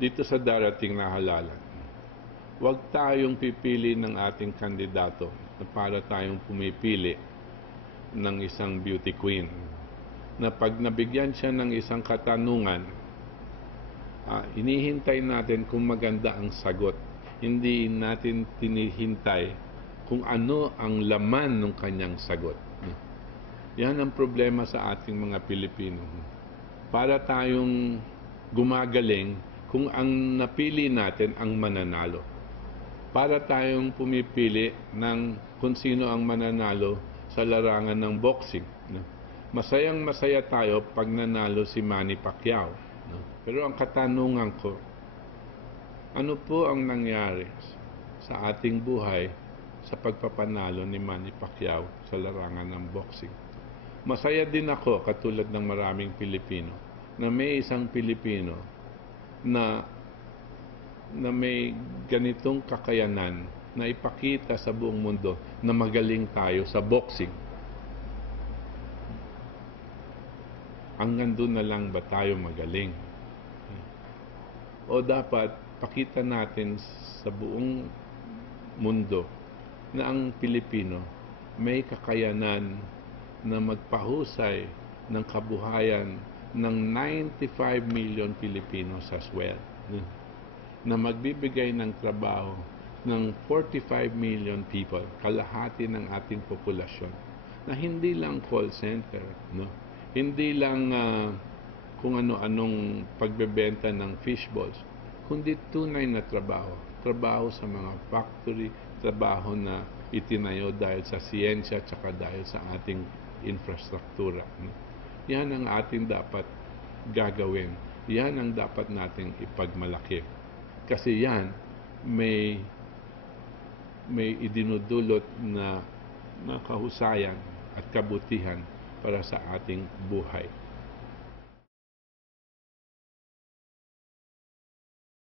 dito sa darating na halalan. Huwag tayong pipili ng ating kandidato na para tayong pumipili ng isang beauty queen. Na pag nabigyan siya ng isang katanungan, inihintay natin kung maganda ang sagot. Hindi natin tinihintay kung ano ang laman ng kanyang sagot. Yan ang problema sa ating mga Pilipino. Para tayong gumagaling kung ang napili natin ang mananalo. Para tayong pumipili ng kung sino ang mananalo sa larangan ng boxing. Masayang-masaya tayo pag nanalo si Manny Pacquiao. Pero ang katanungan ko, ano po ang nangyari sa ating buhay sa pagpapanalo ni Manny Pacquiao sa larangan ng boxing? Masaya din ako, katulad ng maraming Pilipino, na may isang Pilipino na may ganitong kakayanan na ipakita sa buong mundo na magaling tayo sa boxing. Hanggang doon na lang ba tayo magaling? O dapat pakita natin sa buong mundo na ang Pilipino may kakayanan na magpahusay ng kabuhayan ng 95 million Pilipinos as well, na magbibigay ng trabaho ng 45 million people, kalahati ng ating populasyon, na hindi lang call center, hindi lang kung ano-anong pagbebenta ng fishballs, kundi tunay na trabaho sa mga factory, trabaho na itinayo dahil sa siyensya at saka dahil sa ating infrastruktura. Yan ang ating dapat gagawin. Yan ang dapat nating ipagmalaki. Kasi yan may idinudulot na kahusayan at kabutihan para sa ating buhay.